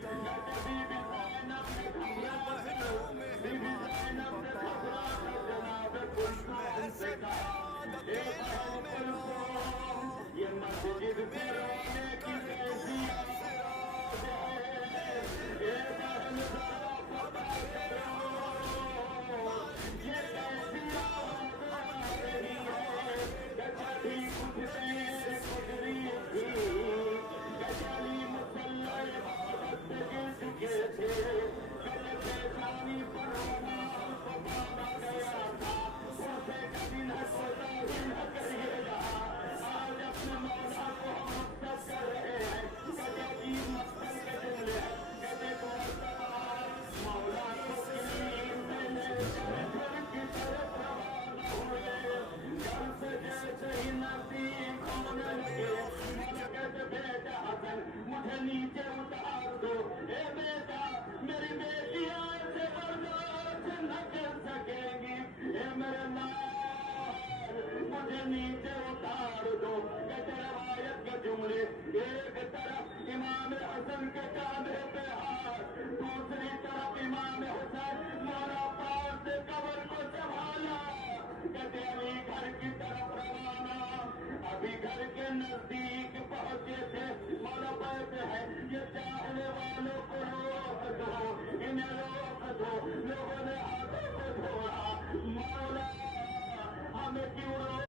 کہتے be be زینب نے گھبرا کر بی بی زینب نے گھبرا کر جناب کلثوم سے کہا اے بہن کلثوم یہ مسجد پہ رونے کی کیسی آواز ہے اے بہن ذرا پتا کرو یہ کیسی آواز آ رہی ہے کہ کبھی کچھ دیر گزری تھی کہ چلی مسلح عبادت سے گر چکے تھے کل پیشانی پر رومال کو باندھا گیا تھا اسے کبھی نہ سوچا ہی نہ کریے گا آج اپنے مولا کو ہم مقصد کر رہے ہیں کہ عجیب مقصد کے جملے ہیں کہ دیکھو مولا کو کلیم میں لے گھر کی طرف روانہ ہوئے گھر سے جیسے ہی نزدیک ہونے لگے مولا کہتے بیٹا حسن مجھے نیچے اتار دو اے بیٹا میری بیٹیاں ایسے برداشت نہ کر سکیں گی اے میرے نال مجھے نیچے اتار دو کہتے روایت کے جملے ایک طرف امام حسن کے کاندھے پہ ہاتھ دوسری طرف امام حسین مولا پاس سے قبر کو سنبھالا کہتے ابھی گھر کی طرف روانہ ابھی گھر کے نزدیک پہنچے تھے